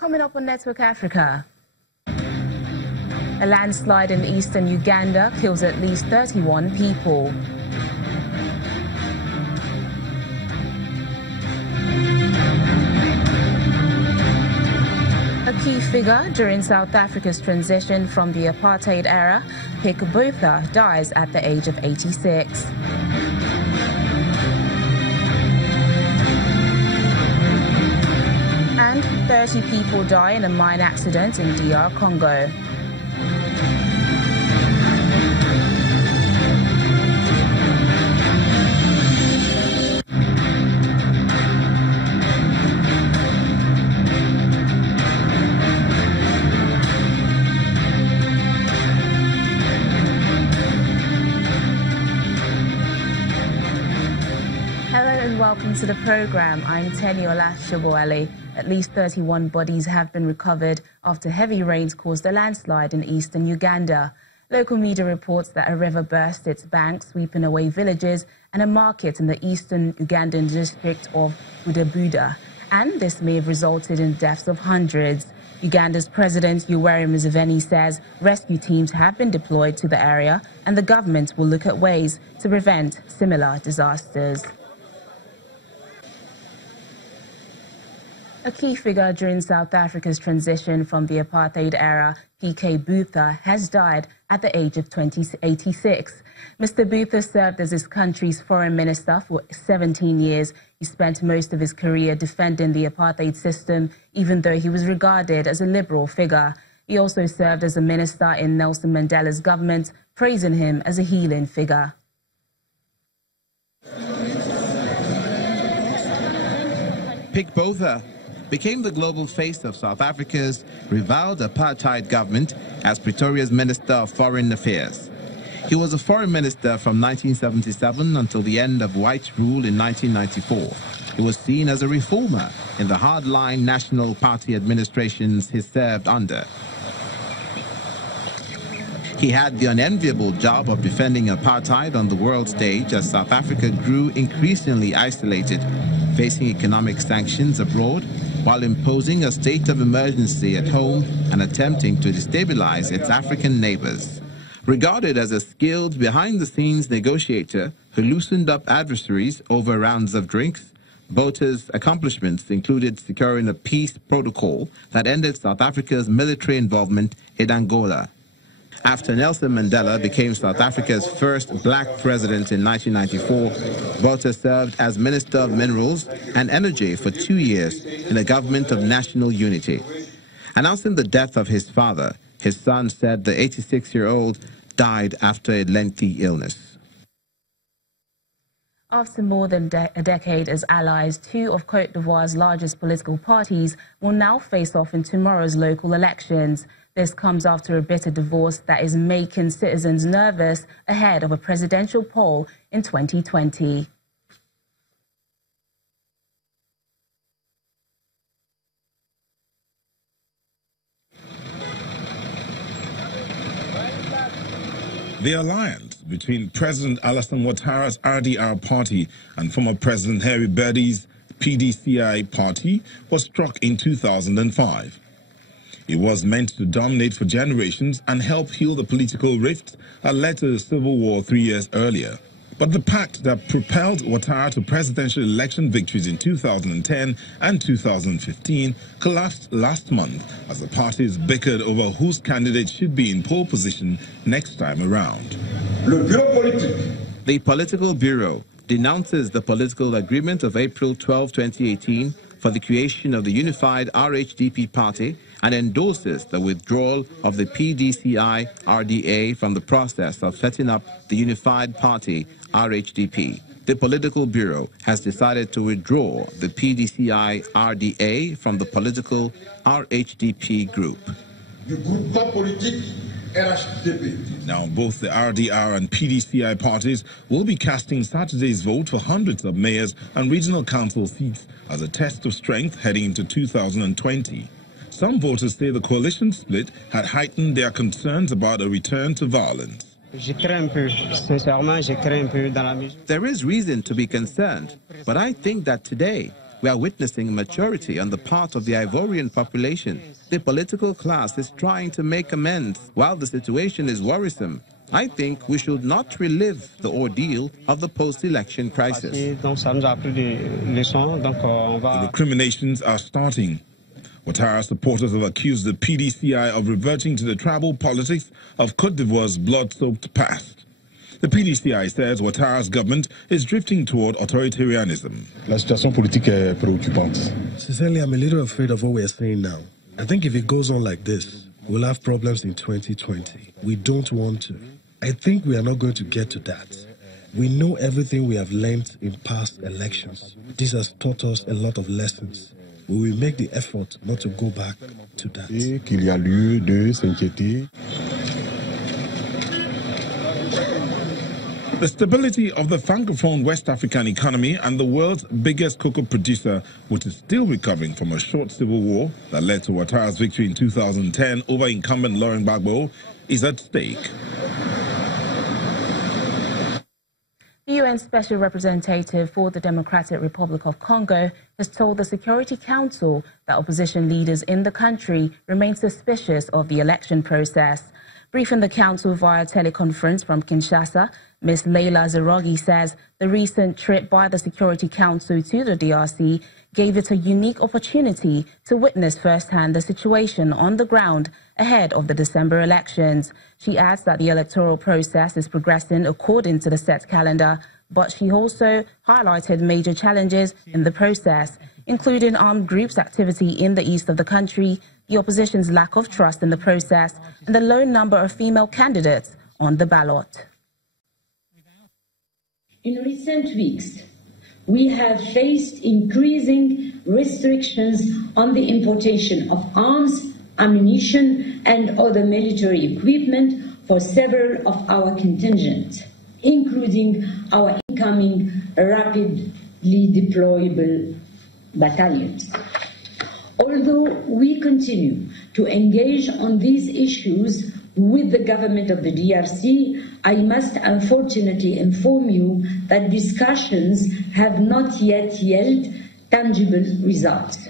Coming up on Network Africa, a landslide in eastern Uganda kills at least 31 people. A key figure during South Africa's transition from the apartheid era, Klerk, dies at the age of 86. And 30 people die in a mine accident in DR Congo. Welcome to the program. I'm Teniola Shoboale. At least 31 bodies have been recovered after heavy rains caused a landslide in eastern Uganda. Local media reports that a river burst its banks, sweeping away villages and a market in the eastern Ugandan district of Budabuda. And this may have resulted in deaths of hundreds. Uganda's President Yoweri Museveni says rescue teams have been deployed to the area and the government will look at ways to prevent similar disasters. A key figure during South Africa's transition from the apartheid era, P.K. Botha, has died at the age of 86. Mr. Botha served as his country's foreign minister for 17 years. He spent most of his career defending the apartheid system, even though he was regarded as a liberal figure. He also served as a minister in Nelson Mandela's government, praising him as a healing figure. P.K. Botha became the global face of South Africa's reviled apartheid government as Pretoria's Minister of Foreign Affairs. He was a foreign minister from 1977 until the end of white rule in 1994. He was seen as a reformer in the hardline National Party administrations he served under. He had the unenviable job of defending apartheid on the world stage as South Africa grew increasingly isolated, facing economic sanctions abroad, while imposing a state of emergency at home and attempting to destabilize its African neighbors. Regarded as a skilled behind-the-scenes negotiator who loosened up adversaries over rounds of drinks, Botha's accomplishments included securing a peace protocol that ended South Africa's military involvement in Angola. After Nelson Mandela became South Africa's first black president in 1994, Botha served as Minister of Minerals and Energy for 2 years in a government of national unity. Announcing the death of his father, his son said the 86-year-old died after a lengthy illness. After more than a decade as allies, two of Cote d'Ivoire's largest political parties will now face off in tomorrow's local elections. This comes after a bitter divorce that is making citizens nervous ahead of a presidential poll in 2020. The alliance between President Alassane Ouattara's RDR party and former President Harry Berdy's PDCI party was struck in 2005. It was meant to dominate for generations and help heal the political rifts that led to the civil war 3 years earlier. But the pact that propelled Ouattara to presidential election victories in 2010 and 2015 collapsed last month as the parties bickered over whose candidate should be in pole position next time around. The Political Bureau denounces the political agreement of April 12, 2018 for the creation of the unified RHDP party and endorses the withdrawal of the PDCI-RDA from the process of setting up the unified party RHDP. The Political Bureau has decided to withdraw the PDCI-RDA from the political RHDP group. Now, both the RDR and PDCI parties will be casting Saturday's vote for hundreds of mayors and regional council seats as a test of strength heading into 2020. Some voters say the coalition split had heightened their concerns about a return to violence. There is reason to be concerned, but I think that today We are witnessing maturity on the part of the Ivorian population. The political class is trying to make amends. While the situation is worrisome, I think we should not relive the ordeal of the post-election crisis. The recriminations are starting. Ouattara supporters have accused the PDCI of reverting to the tribal politics of Cote d'Ivoire's blood-soaked past. The PDCI says Ouattara's government is drifting toward authoritarianism. La situation politique est préoccupante. Sincerely, I'm a little afraid of what we're saying now. I think if it goes on like this, we'll have problems in 2020. We don't want to. I think we are not going to get to that. We know everything we have learned in past elections. This has taught us a lot of lessons. We will make the effort not to go back to that. Qu'il y a lieu de s'inquiéter. The stability of the francophone West African economy and the world's biggest cocoa producer, which is still recovering from a short civil war that led to Ouattara's victory in 2010 over incumbent Laurent Gbagbo, is at stake. The UN Special Representative for the Democratic Republic of Congo has told the Security Council that opposition leaders in the country remain suspicious of the election process. Briefing the council via teleconference from Kinshasa, Ms. Leila Zerogi says the recent trip by the Security Council to the DRC gave it a unique opportunity to witness firsthand the situation on the ground ahead of the December elections. She adds that the electoral process is progressing according to the set calendar, but she also highlighted major challenges in the process, including armed groups' activity in the east of the country, the opposition's lack of trust in the process, and the low number of female candidates on the ballot. In recent weeks, we have faced increasing restrictions on the importation of arms, ammunition, and other military equipment for several of our contingents, including our incoming rapidly deployable battalions. Although we continue to engage on these issues with the government of the DRC, I must unfortunately inform you that discussions have not yet yielded tangible results.